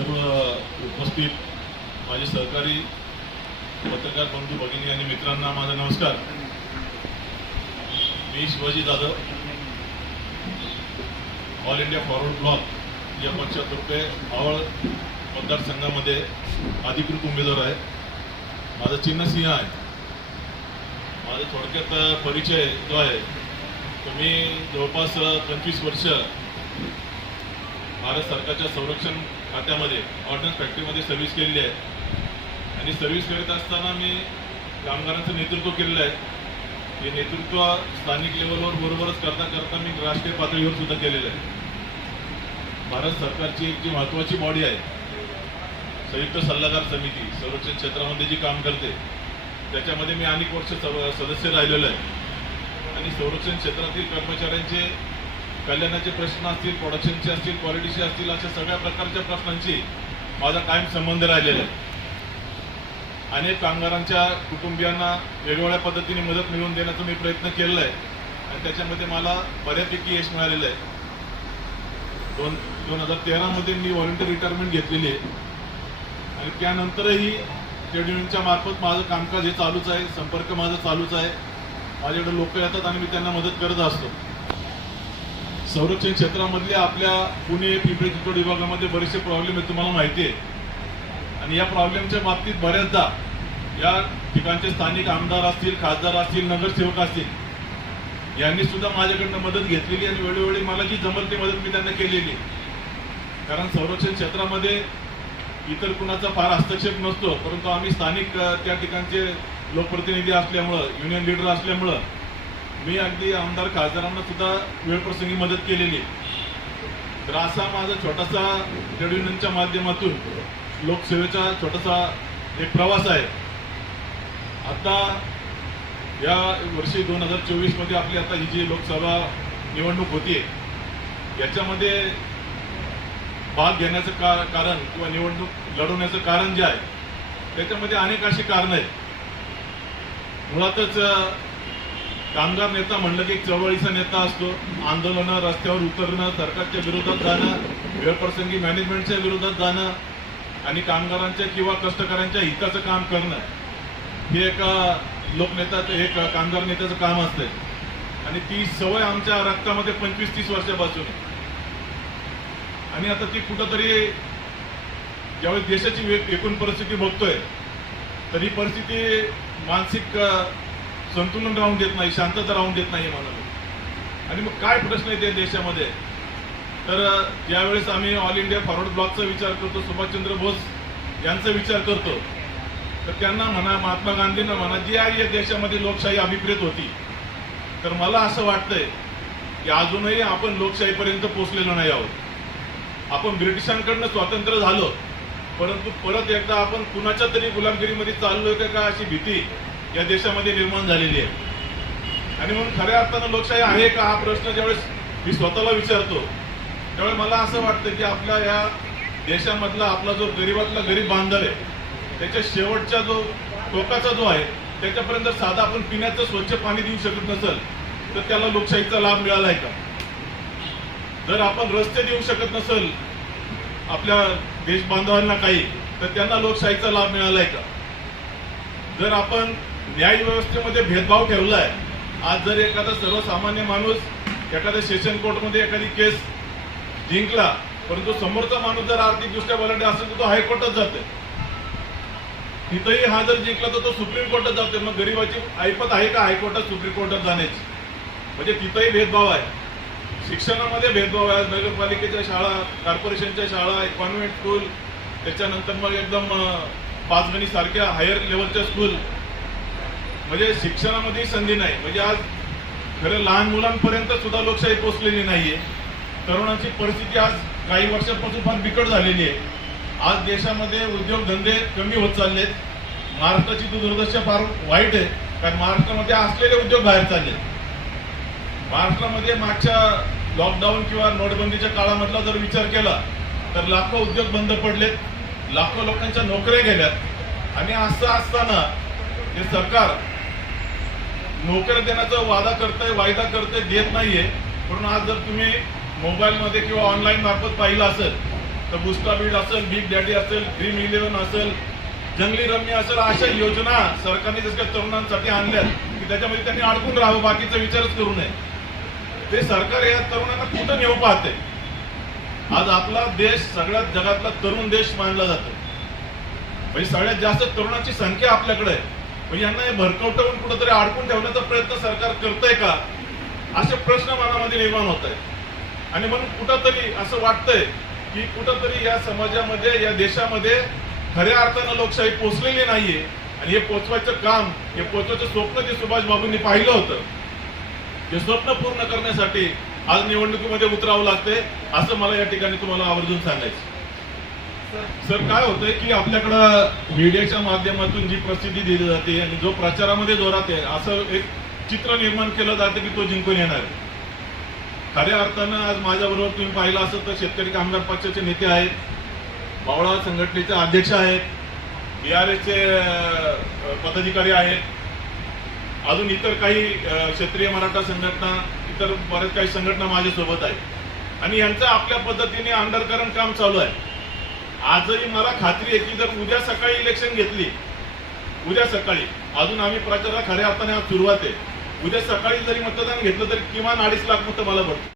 सर्व उपस्थित माझे सहकारी पत्रकार बंधू भगिनी आणि मित्रांना माझा नमस्कार। मी Shivaji Jadhav, all India forward bloc या पक्षातर्फे मावळ मतदारसंघामध्ये अधिकृत उमेदवार आहे। माझं चिन्ह सिंह आहे। माझा थोडक्यात परिचय जो आहे तो मी जवळपास 25 वर्ष भारत सरकारच्या संरक्षण खात्यामध्ये ऑर्डनन्स फॅक्टरीमध्ये सर्व्हिस केलेली आहे आणि सर्व्हिस करत असताना मी कामगारांचं नेतृत्व केलेलं आहे। हे नेतृत्व स्थानिक लेवलवर बरोबरच करता करता मी राष्ट्रीय पातळीवर सुद्धा केलेलं आहे। भारत सरकारची एक जी महत्त्वाची बॉडी आहे संयुक्त सल्लागार समिती, संरक्षण क्षेत्रामध्ये जी काम करते त्याच्यामध्ये मी अनेक वर्ष सदस्य राहिलेलो आहे आणि संरक्षण क्षेत्रातील कर्मचाऱ्यांचे कल्याणाचे प्रश्न असतील, प्रोडक्शनचे असतील, क्वालिटीचे असतील, अशा सगळ्या प्रकारच्या प्रश्नांची माझा कायम संबंध राहिलेला आहे। अनेक कामगारांच्या कुटुंबियांना वेगवेगळ्या पद्धतीने मदत मिळवून देण्याचा मी प्रयत्न केलेला आहे आणि त्याच्यामध्ये मला बऱ्यापैकी यश मिळालेलं आहे। 2013 मध्ये मी व्हॉलंटियर रिटायरमेंट घेतलेली आहे आणि त्यानंतरही ट्रेड युनियनच्या मार्फत माझं कामकाज हे चालूच आहे, संपर्क माझा चालूच आहे। माझ्याकडे लोक येतात आणि मी त्यांना मदत करत असतो। संरक्षण क्षेत्रामधले आपल्या पुणे पिंपरी चिंचवड विभागामध्ये बरेचसे प्रॉब्लेम आहेत, तुम्हाला माहिती आहे। आणि या प्रॉब्लेमच्या बाबतीत बऱ्याचदा या ठिकाणचे स्थानिक आमदार असतील, खासदार असतील, नगरसेवक असतील यांनी सुद्धा माझ्याकडनं मदत घेतलेली आणि वेळोवेळी मला जी जमल ती मदत मी त्यांना केलेली। कारण संरक्षण क्षेत्रामध्ये इतर कुणाचा फार हस्तक्षेप नसतो, परंतु आम्ही स्थानिक त्या ठिकाणचे लोकप्रतिनिधी असल्यामुळं, युनियन लीडर असल्यामुळं मी अगदी आमदार खासदारांना सुद्धा वेळप्रसंगी मदत केलेली। तर असा माझा छोटासा ट्रेड युनियनच्या माध्यमातून लोकसेवेचा छोटासा एक प्रवास आहे। आता या वर्षी 2024 मध्ये आपली आता ही जी लोकसभा निवडणूक होतीये याच्यामध्ये भाग घेण्याचं कारण किंवा निवडणूक लढवण्याचं कारण जे आहे त्याच्यामध्ये अनेक अशी कारणं आहेत। मुळातच कामगार नेता म्हणलं की एक चळवळीचा नेता असतो। आंदोलनं, रस्त्यावर उतरणं, सरकारच्या विरोधात जाणं, वेळप्रसंगी मॅनेजमेंटच्या विरोधात जाणं आणि कामगारांच्या किंवा कष्टकऱ्यांच्या हिताचं काम करणं हे एका लोकनेत्याचं, एक कामगार नेत्याचं काम असतं आणि ती सवय आमच्या रक्तामध्ये 25-30 वर्षापासून आहे। आणि आता ती कुठंतरी ज्यावेळी देशाची एकूण परिस्थिती बघतोय तर ही परिस्थिती मानसिक संतुलन राहून देत नाही, शांतता राहून देत नाही म्हणून। आणि मग काय प्रश्न येते देशामध्ये, तर ज्यावेळेस आम्ही ऑल इंडिया फॉरवर्ड ब्लॉकचा विचार करतो, सुभाषचंद्र बोस यांचा विचार करतो, तर त्यांना म्हणा, महात्मा गांधींना म्हणा, जी आहे या देशामध्ये लोकशाही अभिप्रेत होती, तर मला असं वाटतंय की अजूनही आपण लोकशाहीपर्यंत पोहोचलेलो नाही आहोत। आपण ब्रिटिशांकडनं स्वातंत्र्य झालो, परंतु परत एकदा आपण कुणाच्या तरी गुलामगिरीमध्ये चाललोय का अशी भीती या देशामध्ये निर्माण झालेली आहे। आणि म्हणून खऱ्या अर्थानं लोकशाही आहे का हा प्रश्न ज्यावेळेस मी स्वतःला विचारतो त्यावेळेस मला असं वाटतं की आपल्या या देशामधला आपला जो गरीबातला गरीब बांधव आहे त्याच्या शेवटच्या जो टोकाचा जो आहे त्याच्यापर्यंत साधा आपण पिण्याचं स्वच्छ पाणी देऊ शकत नसेल तर त्याला लोकशाहीचा लाभ मिळाला आहे का? जर आपण रस्ते देऊ शकत नसेल आपल्या देश बांधवांना काही तर त्यांना लोकशाहीचा लाभ मिळालाय का? जर आपण न्याय व्यवस्थेमध्ये भेदभाव ठेवलाय, आज जर एखादा सर्वसामान्य माणूस एखाद्या सेशन कोर्टमध्ये एखादी केस जिंकला परंतु समोरचा माणूस जर आर्थिकदृष्ट्या बलाढ्य असेल तर तो हायकोर्टात जाते, तिथंही हा जर जिंकला तर तो सुप्रीम कोर्टात जाते। मग गरीबाची ऐपत आहे का हायकोर्टात सुप्रीम कोर्टात जाण्याची? म्हणजे तिथंही भेदभाव आहे। शिक्षणामध्ये भेदभाव आहे। नगरपालिकेच्या शाळा, कॉर्पोरेशनच्या शाळा, कॉन्व्हेंट स्कूल, त्याच्यानंतर मग एकदम पाचगणी सारख्या हायर लेवलच्या स्कूल, म्हणजे शिक्षणामध्ये संधी नाही। म्हणजे आज खरं लहान मुलांपर्यंत सुद्धा लोकशाही पोहोचलेली नाहीये। तरुणांची परिस्थिती आज काही वर्षांपासून फार बिकट झालेली आहे। आज देशामध्ये उद्योगधंदे कमी होत चाललेत। महाराष्ट्राची दुर्दशा फार वाईट आहे, कारण महाराष्ट्रामध्ये असलेले उद्योग बाहेर चालले। महाराष्ट्रामध्ये मागच्या लॉकडाऊन किंवा नोटबंदीच्या काळामधला जर विचार केला तर लाखो उद्योग बंद पडलेत, लाखो लोकांच्या नोकऱ्या गेल्यात। आणि असं असताना हे सरकार नोकऱ्या देण्याचा वायदा करतंय, देत नाहीये। म्हणून आज जर तुम्ही मोबाईलमध्ये किंवा ऑनलाईन मार्फत पाहिलं असेल तर बुस्टा बीड असेल, बिग डॅडी असेल, ड्रीम इलेव्हन असेल, जंगली रम्य असेल, अशा योजना सरकारने जसं काही तरुणांसाठी आणल्यात की त्याच्यामध्ये त्यांनी अडकून राहावं, बाकीचा विचारच करू नये. ते सरकार या तरुणांना कुठं नेऊ पाहते. आज आपला देश सगळ्यात जगातला तरुण देश मानला जातो. म्हणजे सगळ्यात जास्त तरुणांची संख्या आपल्याकडे आहे. म्हणजे यांना हे भरकवटवून कुठेतरी अडकून ठेवण्याचा प्रयत्न सरकार करतंय का, असे प्रश्न मनामध्ये निर्माण होत आहेत. आणि म्हणून कुठंतरी असं वाटतंय की कुठंतरी या समाजामध्ये, या देशामध्ये खऱ्या अर्थानं लोकशाही पोचलेली नाहीये. आणि हे पोचवायचं काम, हे पोचवायचं स्वप्न जे सुभाष बाबूंनी पाहिलं होतं, ते स्वप्न पूर्ण करण्यासाठी आज निवडणुकीमध्ये उतरावं लागतंय, असं मला या ठिकाणी तुम्हाला आवर्जून सांगायचं. सर, काय होतंय की आपल्याकडं मीडियाच्या माध्यमातून जी प्रसिद्धी दिली जाते आणि जो प्रचारामध्ये जोरात आहे, असं एक चित्र निर्माण केलं जातं की तो जिंकून येणार आहे. खऱ्या अर्थानं आज माझ्याबरोबर तुम्ही पाहिलं असं तर शेतकरी कामगार पक्षाचे नेते आहेत, मावळा संघटनेचे अध्यक्ष आहेत, BRSचे पदाधिकारी आहेत, अजून इतर काही क्षेत्रीय मराठा संघटना, इतर बरेच काही संघटना माझ्यासोबत आहेत. आणि यांचं आपल्या पद्धतीने अंडरकरण काम चालू आहे. आजही मला खात्री आहे की जर उद्या सकाळी इलेक्शन घेतली, उद्या सकाळी, अजून आम्ही प्रचाराला खऱ्या अर्थाने आज सुरुवात आहे, उद्या सकाळी जरी मतदान घेतलं तरी किमान 2.5 लाख मतं मला पडतील.